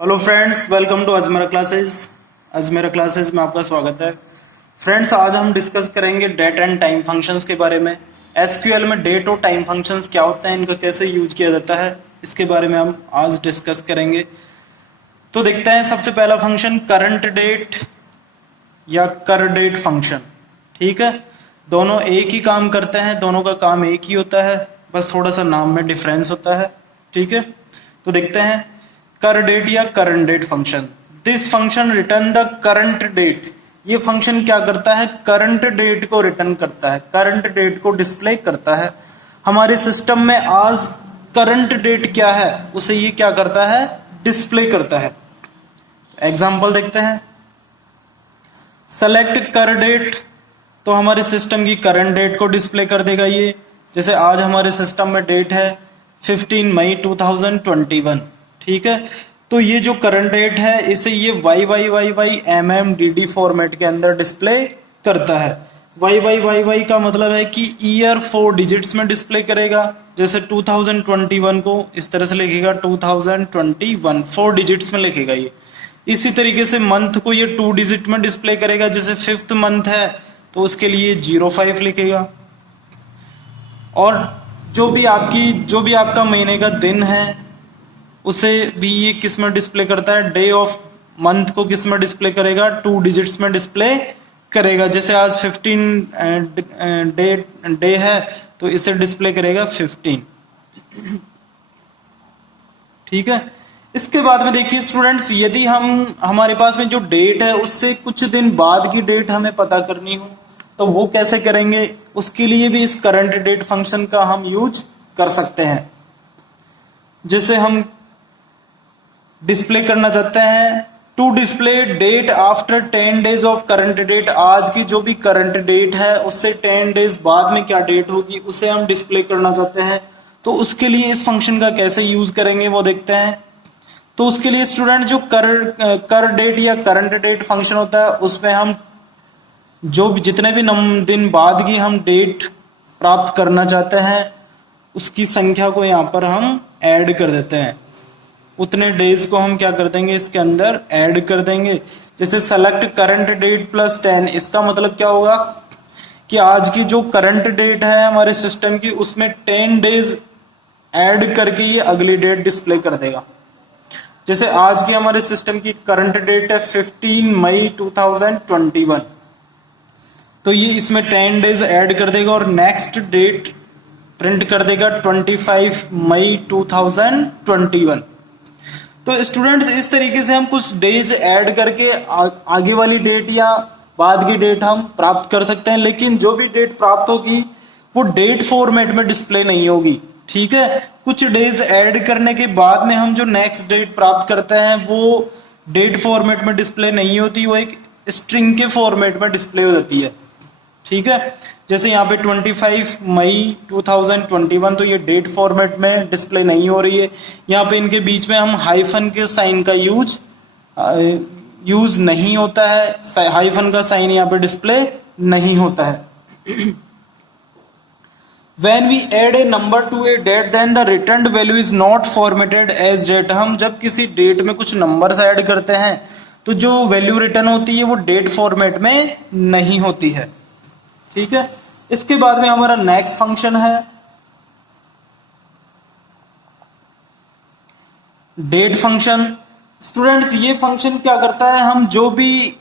Hello friends, welcome to Ajmera classes. Ajmera classes में आपका स्वागत है। फ्रेंड्स, आज हम डिस्कस करेंगे डेट एंड टाइम फंक्शंस के बारे में। एसक्यूएल में डेट और टाइम फंक्शंस क्या होते हैं, इनका कैसे यूज किया जाता है, इसके बारे में हम आज डिस्कस करेंगे। तो देखते हैं सबसे पहला फंक्शन करंट डेट या कर डेट फंक्शन। ठीक है, दोनों एक ही काम करते हैं, दोनों का काम एक ही होता है, बस थोड़ा सा नाम में डिफरेंस होता है। ठीक है, तो देखते हैं कर डेट या current date function. This function return the current date. ये फंक्शन क्या करता है, करंट डेट को रिटर्न करता है, करंट डेट को डिस्प्ले करता है। हमारे सिस्टम में आज करंट डेट क्या है उसे ये क्या करता है, डिस्प्ले करता है। एग्जाम्पल देखते हैं। सेलेक्ट कर डेट, तो हमारे सिस्टम की करंट डेट को डिस्प्ले कर देगा ये। जैसे आज हमारे सिस्टम में डेट है 15 मई 2021। ठीक है, तो ये जो करंट डेट है इसे ये YYYYMMDD फॉर्मेट के अंदर डिस्प्ले करता है। YYYY का मतलब है कि ईयर 4 डिजिट्स में डिस्प्ले करेगा। जैसे 2021 को इस तरह से लिखेगा 2021, 4 डिजिट्स में लिखेगा ये। इसी तरीके से मंथ को ये 2 डिजिट में डिस्प्ले करेगा। जैसे 5th मंथ है तो उसके लिए 05 लिखेगा। और जो भी आपका महीने का दिन है उसे भी ये किस में डिस्प्ले करता है, डे ऑफ मंथ को किस में डिस्प्ले करेगा, 2 डिजिट्स में डिस्प्ले करेगा। जैसे आज 15 डे है तो इसे डिस्प्ले करेगा 15। ठीक है, इसके बाद में देखिए स्टूडेंट्स, यदि हमारे पास में जो डेट है उससे कुछ दिन बाद की डेट हमें पता करनी हो तो वो कैसे करेंगे, उसके लिए भी इस करंट डेट फंक्शन का हम यूज कर सकते हैं। जैसे हम डिस्प्ले करना चाहते हैं to display date after 10 days of current date. आज की जो भी करंट डेट है उससे 10 डेज बाद में क्या डेट होगी उसे हम डिस्प्ले करना चाहते हैं। तो उसके लिए इस फंक्शन का कैसे यूज करेंगे वो देखते हैं। तो उसके लिए स्टूडेंट जो कर डेट या करंट डेट फंक्शन होता है उसमें हम जो भी जितने भी दिन बाद की हम डेट प्राप्त करना चाहते हैं उसकी संख्या को यहाँ पर हम ऐड कर देते हैं। उतने डेज को हम क्या कर देंगे, इसके अंदर ऐड कर देंगे। जैसे सेलेक्ट करंट डेट प्लस 10, इसका मतलब क्या होगा कि आज की जो करंट डेट है हमारे सिस्टम की उसमें 10 डेज ऐड करके ये अगली डेट डिस्प्ले कर देगा। जैसे आज की हमारे सिस्टम की करंट डेट है 15 मई 2021, तो ये इसमें 10 डेज ऐड कर देगा और नेक्स्ट डेट प्रिंट कर देगा 25 मई 2021। तो स्टूडेंट्स, इस तरीके से हम कुछ डेज ऐड करके आगे वाली डेट या बाद की डेट हम प्राप्त कर सकते हैं। लेकिन जो भी डेट प्राप्त होगी वो डेट फॉर्मेट में डिस्प्ले नहीं होगी। ठीक है, कुछ डेज ऐड करने के बाद में हम जो नेक्स्ट डेट प्राप्त करते हैं वो डेट फॉर्मेट में डिस्प्ले नहीं होती, वो एक स्ट्रिंग के फॉर्मेट में डिस्प्ले हो जाती है। ठीक है, जैसे यहाँ पे 25 मई 2021, तो ये डेट फॉर्मेट में डिस्प्ले नहीं हो रही है। यहाँ पे इनके बीच में हम हाइफन के साइन का यूज नहीं होता है, हाइफन का साइन यहाँ पे डिस्प्ले नहीं होता है। When we add a number to a date, then the returned value is not formatted as date। हम जब किसी डेट में कुछ नंबर्स ऐड करते हैं तो जो वैल्यू रिटर्न होती है वो डेट फॉर्मेट में नहीं होती है। ठीक है, इसके बाद में हमारा नेक्स्ट फंक्शन है डेट फंक्शन। स्टूडेंट्स, ये फंक्शन क्या करता है, हम जो भी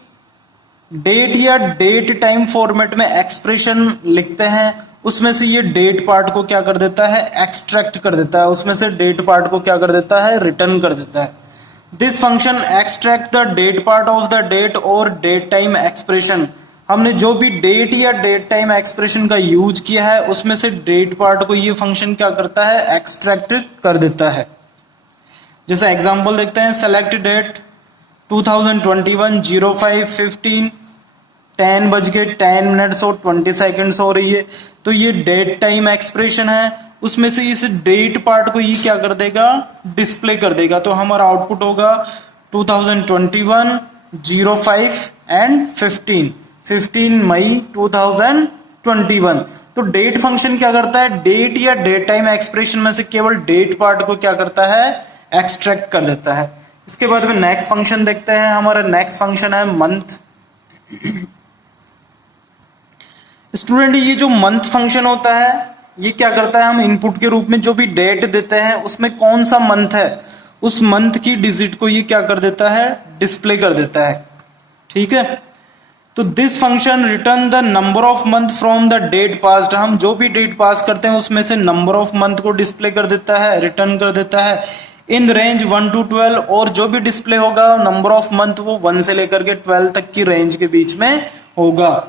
डेट या डेट टाइम फॉर्मेट में एक्सप्रेशन लिखते हैं उसमें से ये डेट पार्ट को क्या कर देता है, एक्सट्रैक्ट कर देता है, उसमें से डेट पार्ट को क्या कर देता है, रिटर्न कर देता है। This function extract the date part of the date और डेट टाइम एक्सप्रेशन। हमने जो भी डेट या डेट टाइम एक्सप्रेशन का यूज किया है उसमें से डेट पार्ट को ये फंक्शन क्या करता है, एक्सट्रैक्ट कर देता है। जैसे एग्जांपल देखते हैं। सेलेक्ट डेट 2021 05:15, 10 बज के 10 मिनट्स और 20 सेकेंड्स हो रही है, तो ये डेट टाइम एक्सप्रेशन है, उसमें से इस डेट पार्ट को ये क्या कर देगा, डिस्प्ले कर देगा। तो हमारा आउटपुट होगा 2021 05 एंड 15 मई 2021। तो डेट फंक्शन क्या करता है, डेट या डेट टाइम एक्सप्रेशन में से केवल डेट पार्ट को क्या करता है, एक्सट्रैक्ट कर देता है। इसके बाद में नेक्स्ट फंक्शन देखते हैं। हमारा नेक्स्ट फंक्शन है मंथ। स्टूडेंट ये जो मंथ फंक्शन होता है ये क्या करता है, हम इनपुट के रूप में जो भी डेट देते हैं उसमें कौन सा मंथ है उस मंथ की डिजिट को ये क्या कर देता है, डिस्प्ले कर देता है। ठीक है, तो this function return the number of month from the date passed. हम जो भी डेट पास करते हैं उसमें से नंबर ऑफ मंथ को डिस्प्ले कर देता है, रिटर्न कर देता है इन रेंज 1 to 12। और जो भी डिस्प्ले होगा नंबर ऑफ मंथ वो 1 से लेकर के 12 तक की रेंज के बीच में होगा।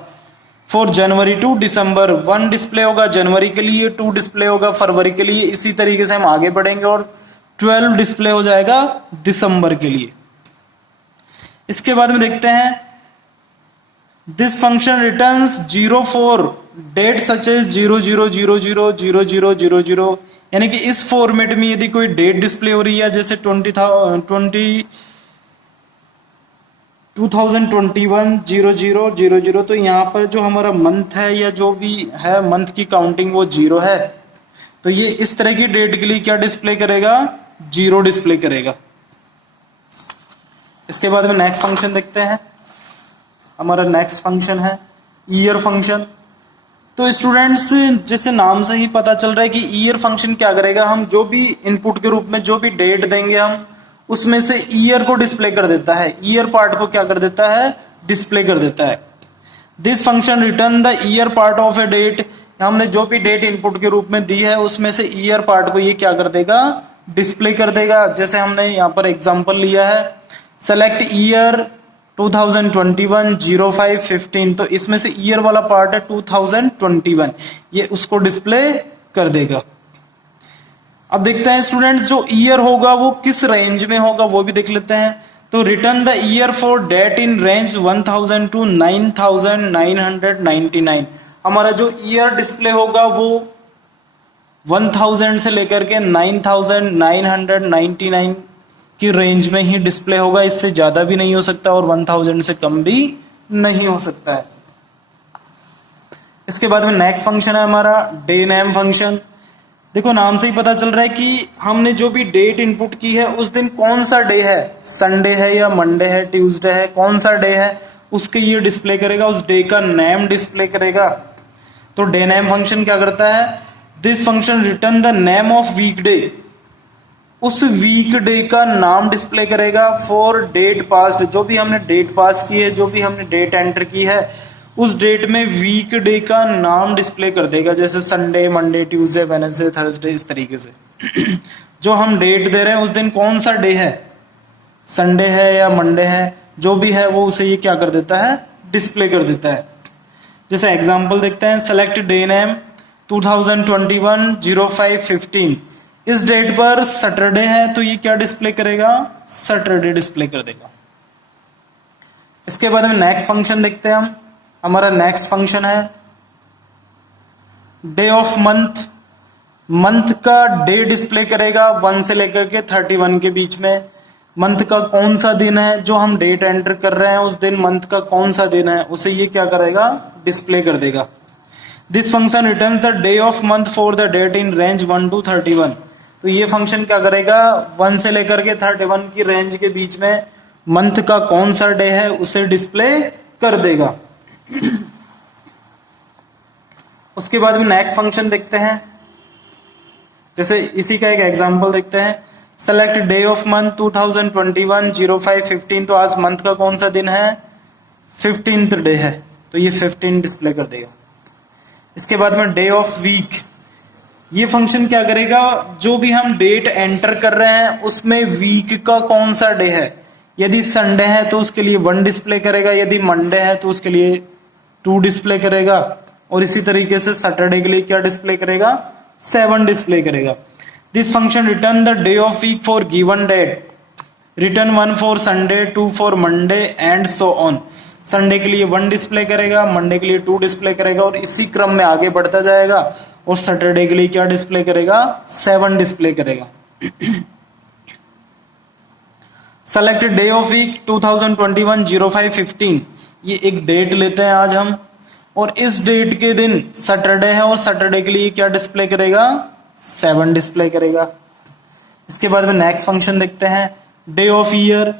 For January to December 1 display होगा जनवरी के लिए, 2 डिस्प्ले होगा फरवरी के लिए, इसी तरीके से हम आगे बढ़ेंगे और 12 डिस्प्ले हो जाएगा दिसंबर के लिए। इसके बाद में देखते हैं this function returns 0 for date such as 00000000, यानी कि इस फॉर्मेट में यदि कोई डेट डिस्प्ले हो रही है जैसे 2021 तो यहाँ पर जो हमारा मंथ है या जो भी है मंथ की काउंटिंग वो 0 है, तो ये इस तरह की डेट के लिए क्या डिस्प्ले करेगा, 0 डिस्प्ले करेगा। इसके बाद में नेक्स्ट फंक्शन देखते हैं। हमारा नेक्स्ट फंक्शन है ईयर फंक्शन। तो स्टूडेंट्स जैसे नाम से ही पता चल रहा है कि ईयर फंक्शन क्या करेगा, हम जो भी इनपुट के रूप में जो भी डेट देंगे हम उसमें से ईयर को डिस्प्ले कर देता है, ईयर पार्ट को क्या कर देता है, डिस्प्ले कर देता है। This function return the year part of a date. हमने जो भी डेट इनपुट के रूप में दी है उसमें से ईयर पार्ट को ये क्या कर देगा, डिस्प्ले कर देगा। जैसे हमने यहाँ पर एग्जांपल लिया है सेलेक्ट ईयर 2021 05 15, तो इसमें से ईयर वाला पार्ट है 2021, ये उसको डिस्प्ले कर देगा। अब देखते हैं स्टूडेंट्स जो ईयर होगा वो किस रेंज में होगा वो भी देख लेते हैं। तो return the year for date in range 1000 to 9999। हमारा जो ईयर डिस्प्ले होगा वो 1000 से लेकर के 9999 की रेंज में ही डिस्प्ले होगा, इससे ज्यादा भी नहीं हो सकता और 1000 से कम भी नहीं हो सकता है। इसके बाद में नेक्स्ट फंक्शन है हमारा डे नेम फंक्शन। देखो नाम से ही पता चल रहा है कि हमने जो भी डेट इनपुट की है उस दिन कौन सा डे है, संडे है या मंडे है, ट्यूसडे है, कौन सा डे है उसके ये डिस्प्ले करेगा, उस डे का नेम डिस्प्ले करेगा। तो डे नेम फंक्शन क्या करता है, this function return the name of week day. उस वीक डे का नाम डिस्प्ले करेगा फॉर डेट पास्ड। जो भी हमने डेट पास की है, जो भी हमने डेट एंटर की है उस डेट में वीक डे का नाम डिस्प्ले कर देगा, जैसे Sunday, Monday, Tuesday, Wednesday, Thursday, इस तरीके से। जो हम डेट दे रहे हैं उस दिन कौन सा डे है, संडे है या मंडे है, जो भी है वो उसे ये क्या कर देता है, डिस्प्ले कर देता है। जैसे एग्जांपल देखते हैं सेलेक्ट डे नेम 2021 05 15। इस डेट पर सैटरडे है तो ये क्या डिस्प्ले करेगा, सैटरडे डिस्प्ले कर देगा। इसके बाद में नेक्स्ट फंक्शन देखते हैं हम। हमारा नेक्स्ट फंक्शन है डे ऑफ मंथ। मंथ का डे डिस्प्ले करेगा 1 से लेकर के 31 के बीच में। मंथ का कौन सा दिन है, जो हम डेट एंटर कर रहे हैं उस दिन मंथ का कौन सा दिन है उसे ये क्या करेगा, डिस्प्ले कर देगा। This function returns the day of month for the date in range 1 to 31। तो ये फंक्शन क्या करेगा, 1 से लेकर के 31 की रेंज के बीच में मंथ का कौन सा डे है उसे डिस्प्ले कर देगा। उसके बाद में नेक्स्ट फंक्शन देखते हैं। जैसे इसी का एक एग्जांपल देखते हैं सेलेक्ट डे ऑफ मंथ 2021 05 15। तो आज मंथ का कौन सा दिन है, 15th डे है, तो ये 15 डिस्प्ले कर देगा। इसके बाद में डे ऑफ वीक। ये फंक्शन क्या करेगा, जो भी हम डेट एंटर कर रहे हैं उसमें वीक का कौन सा डे है, यदि संडे है तो उसके लिए 1 डिस्प्ले करेगा, यदि मंडे है तो उसके लिए 2 डिस्प्ले करेगा, और इसी तरीके से सैटरडे के लिए क्या डिस्प्ले करेगा, 7 डिस्प्ले करेगा। This function return the day of week for given date, return 1 for Sunday, 2 for Monday and so on. Sunday के लिए 1 डिस्प्ले करेगा, मंडे के लिए 2 डिस्प्ले करेगा, और इसी क्रम में आगे बढ़ता जाएगा, और सैटरडे के लिए क्या डिस्प्ले करेगा, 7 डिस्प्ले करेगा। Select day of week 2021 05 15। ये एक डेट लेते हैं आज हम, और इस डेट के दिन सैटरडे है, और सैटरडे के लिए क्या डिस्प्ले करेगा, 7 डिस्प्ले करेगा। इसके बाद में नेक्स्ट फंक्शन देखते हैं डे ऑफ ईयर।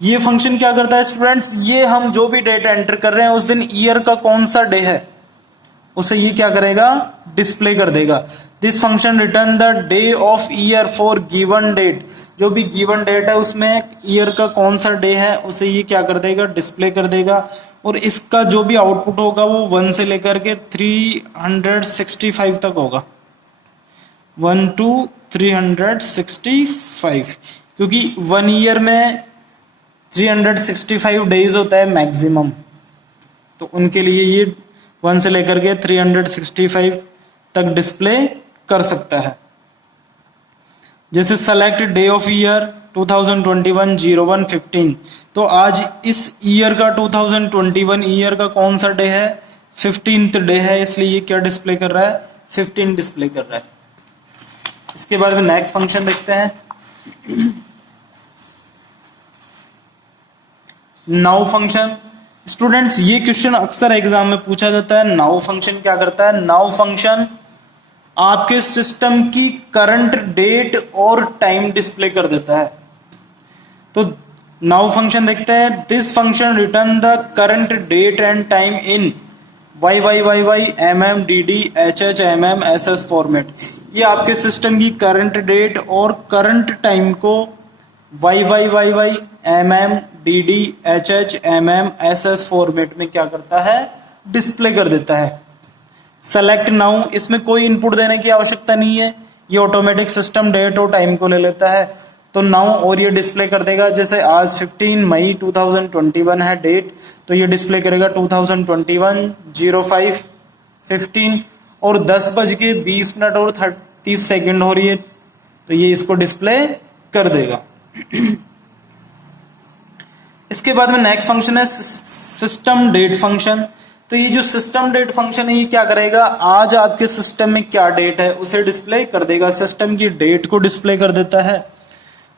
ये फंक्शन क्या करता है स्टूडेंट्स, ये हम जो भी डेट एंटर कर रहे हैं उस दिन ईयर का कौन सा डे है उसे ये क्या करेगा, डिस्प्ले कर देगा। This function return the day of year for given date, जो भी गिवन डेट है उसमें ईयर का कौन सा डे है उसे ये क्या कर देगा, डिस्प्ले कर देगा। और इसका जो भी आउटपुट होगा वो 1 से लेकर के 365 तक होगा, 1 to 365, क्योंकि 1 ईयर में 365 डेज होता है मैक्सिमम, तो उनके लिए ये 1 से लेकर के 365 तक डिस्प्ले कर सकता है। जैसे सेलेक्ट डे ऑफ ईयर 2021-01-15, तो आज इस ईयर का 2021 ईयर का कौन सा डे है, 15th डे है, इसलिए ये क्या डिस्प्ले कर रहा है, 15 डिस्प्ले कर रहा है। इसके बाद में नेक्स्ट फंक्शन देखते हैं, नाउ फंक्शन। स्टूडेंट्स ये क्वेश्चन अक्सर एग्जाम में पूछा जाता है। नाउ फंक्शन क्या करता है, नाउ फंक्शन आपके सिस्टम की करंट डेट और टाइम डिस्प्ले कर देता है। तो नाउ फंक्शन देखते हैं, this function return the current date and time in YYYY MM DD HH MM SS format. ये आपके सिस्टम की करंट डेट और करंट टाइम को YYYY MM DD HH MM SS format में क्या करता है, डिस्प्ले कर देता है। सेलेक्ट नाउ, इसमें कोई इनपुट देने की आवश्यकता नहीं है, ये ऑटोमेटिक सिस्टम डेट और टाइम को ले लेता है। तो नाउ और ये डिस्प्ले कर देगा, जैसे आज 15 मई 2021 है डेट, तो ये डिस्प्ले करेगा 2021-05-15 और 10:20 और 30 सेकेंड हो रही है, तो ये इसको डिस्प्ले कर देगा। इसके बाद में नेक्स्ट फंक्शन है सिस्टम डेट फंक्शन। तो ये जो सिस्टम डेट फंक्शन है ये क्या करेगा, आज आपके सिस्टम में क्या डेट है उसे डिस्प्ले कर देगा, सिस्टम की डेट को डिस्प्ले कर देता है।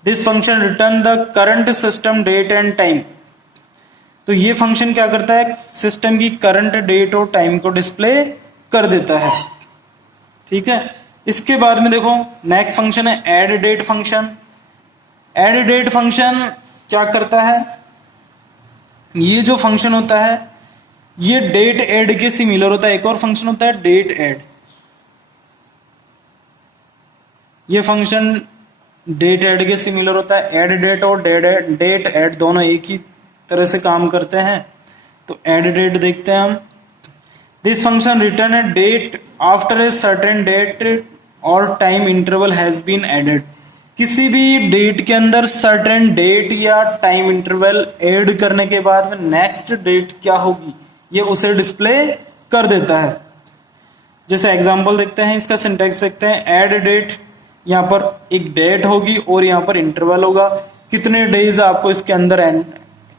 This function return the current system date and time. तो ये फंक्शन क्या करता है, सिस्टम की करंट डेट और टाइम को डिस्प्ले कर देता है। ठीक है, इसके बाद में देखो नेक्स्ट फंक्शन है add date function. Add date function क्या करता है, ये जो फंक्शन होता है ये डेट ऐड के सिमिलर होता है। एक और फंक्शन होता है डेट ऐड, ये फंक्शन डेट ऐड के सिमिलर होता है। ऐड डेट और डेट ऐड दोनों एक ही तरह से काम करते हैं। तो ऐड डेट देखते हैं हम, this function return a date after a certain date और time interval has been added. किसी भी डेट के अंदर सर्टेन डेट या टाइम इंटरवल ऐड करने के बाद में नेक्स्ट डेट क्या होगी ये उसे डिस्प्ले कर देता है। जैसे एग्जांपल देखते हैं, इसका सिंटैक्स देखते हैं, ऐड डेट, यहाँ पर एक डेट होगी और यहाँ पर इंटरवल होगा, कितने डेज आपको इसके अंदर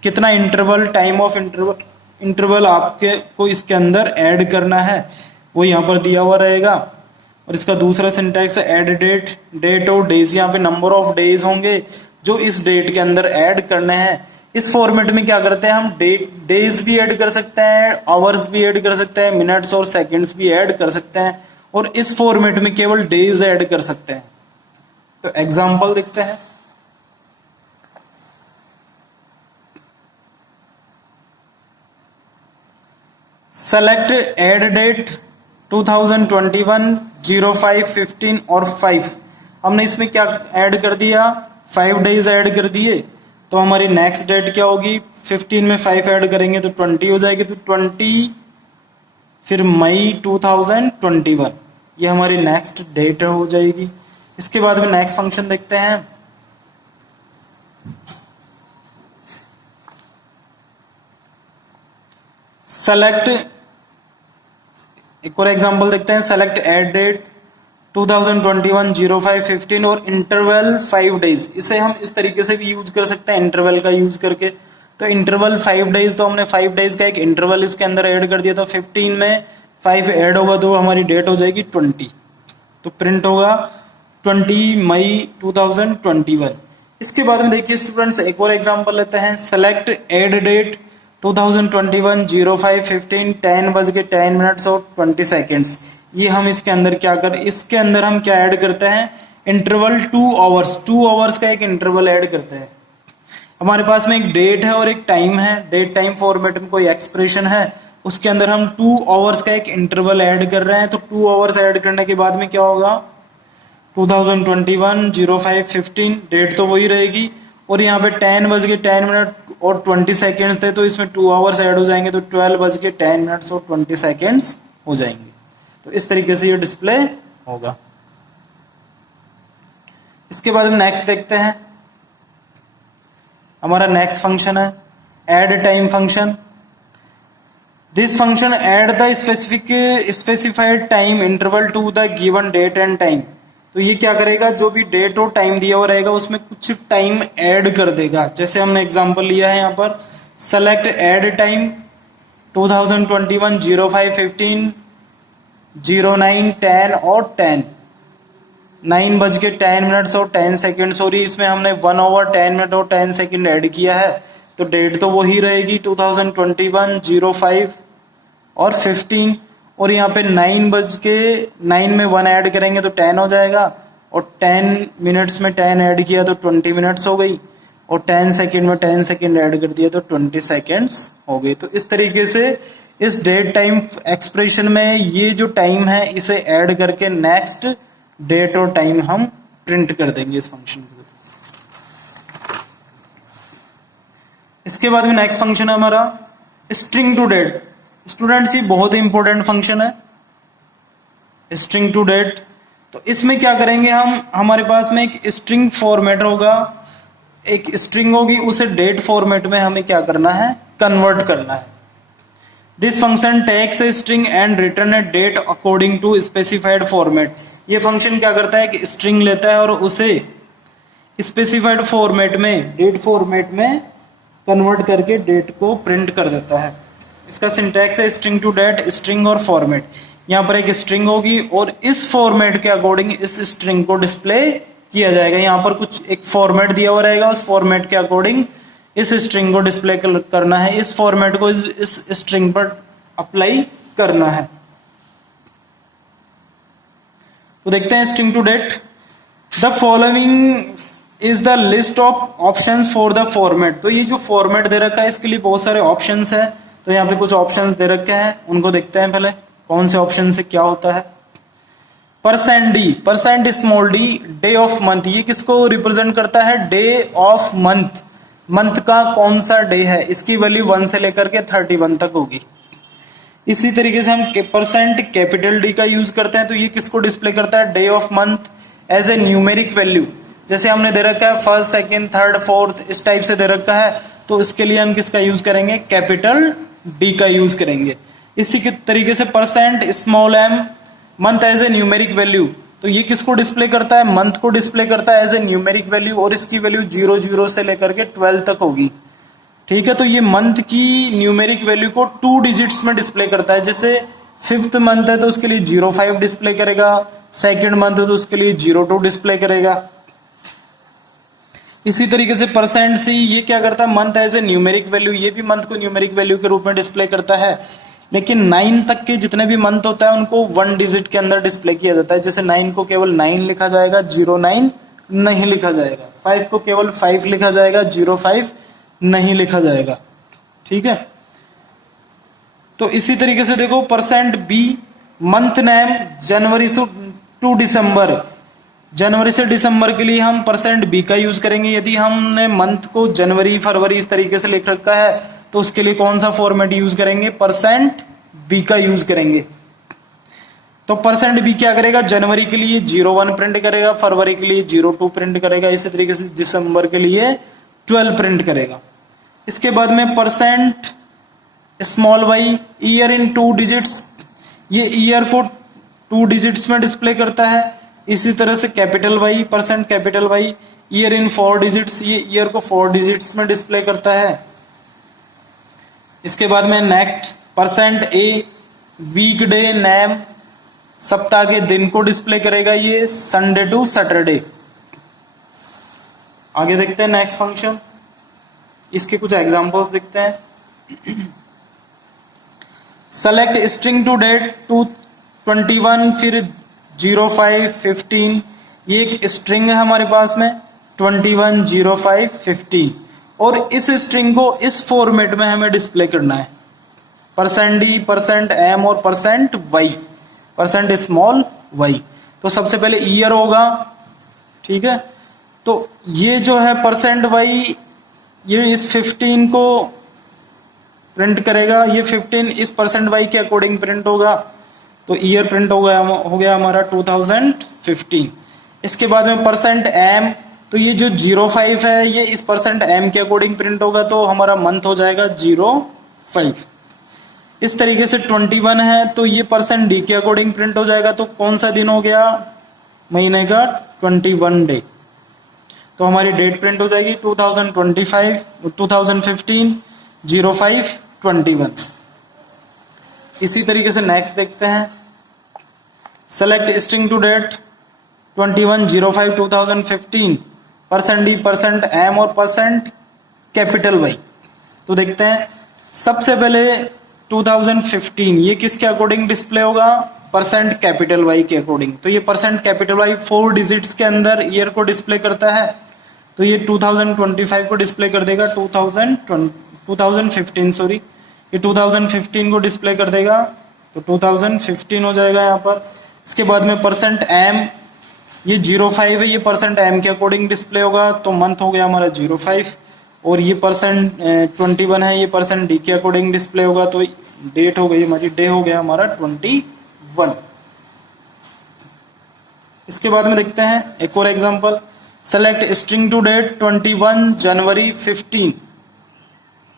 कितना इंटरवल, टाइम ऑफ इंटरवल आपके को इसके अंदर ऐड करना है वो यहाँ पर दिया हुआ रहेगा। और इसका दूसरा सिंटैक्स है ऐड डेट, डेट और डेज, यहाँ पे नंबर ऑफ डेज होंगे जो इस डेट के अंदर ऐड करने हैं। इस फॉर्मेट में क्या करते हैं हम, डेज भी ऐड कर सकते हैं, आवर्स भी ऐड कर सकते हैं, मिनट्स और सेकंड्स भी ऐड कर सकते हैं, और इस फॉर्मेट में केवल डेज ऐड कर सकते हैं। तो एग्जांपल देखते हैं, सेलेक्ट ऐड डेट 2021 05 15 और 5। हमने इसमें क्या ऐड कर दिया, 5 डेज ऐड कर दिए, तो हमारी नेक्स्ट डेट क्या होगी, 15 में 5 ऐड करेंगे तो 20 हो जाएगी, तो 20 फिर मई 2021 ये हमारी नेक्स्ट डेट हो जाएगी। इसके बाद में नेक्स्ट फंक्शन देखते हैं, सेलेक्ट, एक और एग्जांपल देखते हैं, सेलेक्ट ऐड डेट 2021 05 15 और इंटरवल 5 डेज। इसे हम इस तरीके से भी यूज कर सकते हैं इंटरवल का यूज करके। तो इंटरवल 5 डेज, तो हमने 5 डेज का एक इंटरवल इसके अंदर ऐड कर दिया, तो 15 में 5 ऐड होगा तो हमारी डेट हो जाएगी 20, तो प्रिंट होगा 20 मई 2021। इसके बाद में देखिए स्टूडेंट्स एक और एग्जांपल लेते हैं, सेलेक्ट ऐड डेट 2021 05 15 10:10 और 20 सेकेंड्स। ये हम इसके अंदर क्या कर, इसके अंदर हम क्या ऐड करते हैं, इंटरवल 2 आवर्स का एक इंटरवल ऐड करते हैं। हमारे पास में एक डेट है और एक टाइम है, डेट टाइम फॉर्मेट में कोई एक्सप्रेशन है, उसके अंदर हम 2 आवर्स का एक इंटरवल ऐड कर रहे हैं। तो 2 आवर्स ऐड करने के बाद में क्या होगा, 2021 05:15 डेट तो वही रहेगी, और यहाँ पे 10:10 और 20 सेकेंड्स थे, तो इसमें 2 आवर्स ऐड हो जाएंगे, तो 12:10 और 20 सेकेंड्स हो जाएंगे। तो इस तरीके से ये डिस्प्ले होगा। इसके बाद हम नेक्स्ट देखते हैं। हमारा नेक्स्ट फंक्शन है add time function. This function add the specified time interval to the given date and time. तो ये क्या करेगा, जो भी डेट और टाइम दिया हुआ रहेगा उसमें कुछ टाइम ऐड कर देगा। जैसे हमने एग्जांपल लिया है यहाँ पर, सेलेक्ट ऐड टाइम 2021 05:15 09 10 और 10 9:10 और 10 सेकेंड, सॉरी इसमें हमने 1 ओवर 10 मिनट और 10 सेकेंड ऐड किया है, तो डेट तो वही रहेगी 2021 05 और 15, और यहाँ पे 9 में 1 ऐड करेंगे तो 10 हो जाएगा, और 10 मिनट्स में 10 ऐड किया तो 20 मिनट्स हो गई, और 10 सेकेंड में 10 सेकेंड ऐड कर दिया तो 20 सेकेंड्स हो गई। तो इस तरीके से इस डेट टाइम एक्सप्रेशन में ये जो टाइम है इसे ऐड करके नेक्स्ट डेट और टाइम हम प्रिंट कर देंगे इस फंक्शन को। इसके बाद में नेक्स्ट फंक्शन है हमारा स्ट्रिंग टू डेट। स्टूडेंट्स ये बहुत ही इंपॉर्टेंट फंक्शन है स्ट्रिंग टू डेट। तो इसमें क्या करेंगे हम, हमारे पास में एक स्ट्रिंग फॉर्मेट होगा, एक स्ट्रिंग होगी, उसे डेट फॉर्मेट में हमें क्या करना है, कन्वर्ट करना है। This function takes a string and return a date according to specified format. ये फंक्शन क्या करता है कि स्ट्रिंग लेता है और उसे स्पेसिफाइड फॉर्मेट में, डेट फॉर्मेट में कन्वर्ट करके डेट को प्रिंट कर देता है। इसका सिंटैक्स है स्ट्रिंग टू डेट, स्ट्रिंग और फॉर्मेट। यहाँ पर एक स्ट्रिंग होगी और इस फॉर्मेट के अकॉर्डिंग इस स्ट्रिंग को डिस्प्ले किया जाएगा। यहाँ पर कुछ एक फॉर्मेट दिया हुआ रहेगा, उस फॉर्मेट के अकॉर्डिंग इस स्ट्रिंग को डिस्प्ले करना है, इस फॉर्मेट को इस स्ट्रिंग पर अप्लाई करना है। तो देखते हैं string to date. The following is the list of options for the format. तो ये जो फॉर्मेट दे रखा है इसके लिए बहुत सारे ऑप्शंस है। तो यहाँ पे कुछ ऑप्शंस दे रखे हैं, उनको देखते हैं पहले कौन से ऑप्शन से क्या होता है। %d, %d, day of month, ये किसको रिप्रेजेंट करता है, डे ऑफ मंथ, मंथ का कौन सा डे है, इसकी वैल्यू 1 से लेकर के 31 तक होगी। इसी तरीके से हम %D का यूज करते हैं, तो ये किसको डिस्प्ले करता है, day of month as a numeric value. जैसे हमने दे रखा है 1st, 2nd, 3rd, 4th, इस टाइप से दे रखा है, तो इसके लिए हम किसका यूज करेंगे, D का यूज करेंगे। इसी के तरीके से %m, month as a numeric value, तो ये किसको डिस्प्ले करता है, मंथ को डिस्प्ले करता है एज ए न्यूमेरिक वैल्यू, और इसकी वैल्यू 00 से लेकर के 12 तक होगी। ठीक है, तो ये मंथ की न्यूमेरिक वैल्यू को 2 डिजिट्स में डिस्प्ले करता है। जैसे 5th मंथ है तो उसके लिए 05 डिस्प्ले करेगा, 2nd मंथ है तो उसके लिए 02 डिस्प्ले करेगा। इसी तरीके से %C, ये क्या करता है, month as a numeric value, ये भी मंथ को न्यूमेरिक वैल्यू के रूप में डिस्प्ले करता है, लेकिन 9 तक के जितने भी मंथ होता है उनको 1 डिजिट के अंदर डिस्प्ले किया जाता है। जैसे 9 को केवल 9 लिखा जाएगा, 09 नहीं लिखा जाएगा। 5 को केवल 5 लिखा जाएगा, 05 नहीं लिखा जाएगा। ठीक है, तो इसी तरीके से देखो %B, मंथ नेम जनवरी से टू दिसंबर, जनवरी से दिसंबर के लिए हम %B का यूज करेंगे। यदि हमने मंथ को जनवरी, फरवरी इस तरीके से लिख रखा है तो उसके लिए कौन सा फॉर्मेट यूज करेंगे, %B का यूज करेंगे। तो %B क्या करेगा, जनवरी के लिए 01 प्रिंट करेगा, फरवरी के लिए 02 प्रिंट करेगा, इसी तरीके से दिसंबर के लिए 12 प्रिंट करेगा। इसके बाद में %y, ईयर इन 2 डिजिट्स, ये ईयर को 2 डिजिट्स में डिस्प्ले करता है। इसी तरह से %Y, ईयर इन 4 डिजिट्स, ये ईयर को 4 डिजिट्स में डिस्प्ले करता है। इसके बाद में नेक्स्ट %A, वीकडे नेम, सप्ताह के दिन को डिस्प्ले करेगा, ये संडे टू सैटरडे। आगे देखते हैं नेक्स्ट फंक्शन, इसके कुछ एग्जांपल्स देखते हैं। सेलेक्ट स्ट्रिंग टू डेट 21 फिर 05 15, ये एक स्ट्रिंग है हमारे पास में 21 05 15, और इस स्ट्रिंग को इस फॉर्मेट में हमें डिस्प्ले करना है, %d, %m और %y, परसेंट स्मॉल y। तो सबसे पहले ईयर होगा, ठीक है। तो ये जो है %y, ये इस 15 को प्रिंट करेगा, ये 15 इस %y के अकॉर्डिंग प्रिंट होगा, तो ईयर प्रिंट हो गया हमारा 2015। इसके बाद में %m, तो ये जो 05 है ये इस %m के अकॉर्डिंग प्रिंट होगा, तो हमारा मंथ हो जाएगा 05। इस तरीके से 21 है तो ये %d के अकॉर्डिंग प्रिंट हो जाएगा, तो कौन सा दिन हो गया, महीने का 21 डे। तो हमारी डेट प्रिंट हो जाएगी 2025, 2015, 05, 21। इसी तरीके से नेक्स्ट देखते हैं, select string to date 21, 05, 2015, %d, %m और %Y। तो देखते हैं, सबसे पहले 2015 ये किसके अकॉर्डिंग डिस्प्ले होगा, %Y के अकॉर्डिंग। तो ये %Y 4 डिजिट्स के अंदर ईयर को डिस्प्ले करता है, तो ये 2025 को डिस्प्ले कर देगा, 2015 सॉरी, ये 2015 को डिस्प्ले कर देगा, तो 2015 हो जाएगा यहाँ पर। इसके बाद में %m, ये 05 है, ये %m के अकॉर्डिंग डिस्प्ले होगा, तो मंथ हो गया हमारा 05। और ये %21 है, ये %d के अकॉर्डिंग डिस्प्ले होगा, तो डेट हो गई हमारी, डे हो गया हमारा 21। इसके बाद में देखते हैं एक और example, select string to date 21 January 15।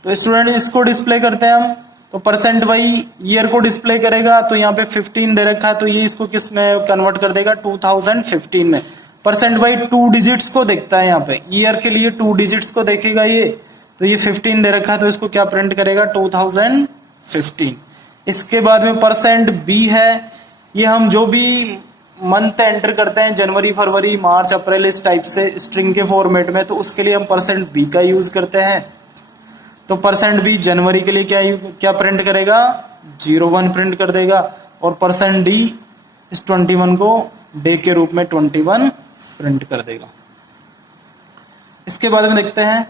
तो स्टूडेंट इसको डिस्प्ले करते हैं हम, तो %y ईयर को डिस्प्ले करेगा, तो यहाँ पे 15 दे रखा है, तो ये इसको किस में कन्वर्ट कर देगा, 2015 में। %y 2 डिजिट्स को देखता है, यहाँ पे ईयर के लिए 2 डिजिट्स को देखेगा ये, तो ये 15 दे रखा है, तो इसको क्या प्रिंट करेगा, 2015। इसके बाद में %b है, ये हम जो भी मंथ एंटर करते हैं, जनवरी, फरवरी, मार्च, अप्रैल, इस टाइप से स्ट्रिंग के फॉर्मेट में, तो उसके लिए हम %b का यूज करते हैं। तो %b जनवरी के लिए क्या प्रिंट करेगा, 01 प्रिंट कर देगा, और %d इस 21 को डे के रूप में 21 प्रिंट कर देगा। इसके बाद में देखते हैं,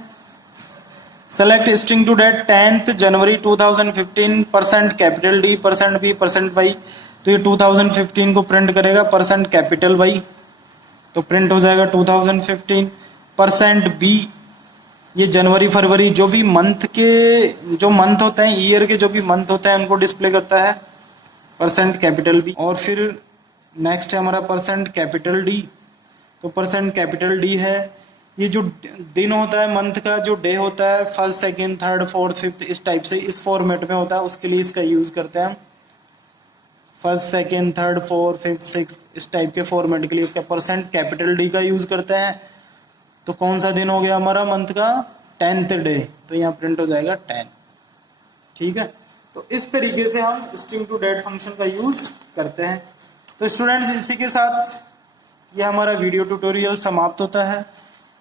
select string to date 10th January 2015, %D, %B, %Y। तो ये 2015 को प्रिंट करेगा, %Y, तो प्रिंट हो जाएगा 2015। %B ये जनवरी, फरवरी, जो भी मंथ होते हैं, ईयर के जो भी मंथ होते हैं, उनको डिस्प्ले करता है, %B। और फिर नेक्स्ट है हमारा %D। तो %D है, ये जो दिन होता है मंथ का, जो डे होता है, 1st, 2nd, 3rd, 4th, 5th, इस टाइप से इस फॉर्मेट में होता है, उसके लिए इसका यूज करते हैं हम। 1st, 2nd, 3rd, 4th, 5th, 6th, इस टाइप के फॉर्मेट के लिए %D का यूज करते हैं। तो कौन सा दिन हो गया हमारा मंथ का, 10th डे, तो यहाँ प्रिंट हो जाएगा 10, ठीक है। तो इस तरीके से हम स्ट्रिंग टू डेट फंक्शन का यूज करते हैं। तो स्टूडेंट्स, इसी के साथ ये हमारा वीडियो ट्यूटोरियल समाप्त होता है।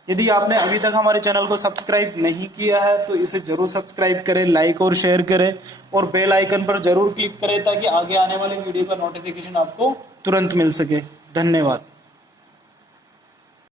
यदि आपने अभी तक हमारे चैनल को सब्सक्राइब नहीं किया है तो इसे जरूर सब्सक्राइब करें, लाइक और शेयर करें, और बेल आइकन पर जरूर क्लिक करें, ताकि आगे आने वाले वीडियो का नोटिफिकेशन आपको तुरंत मिल सके। धन्यवाद।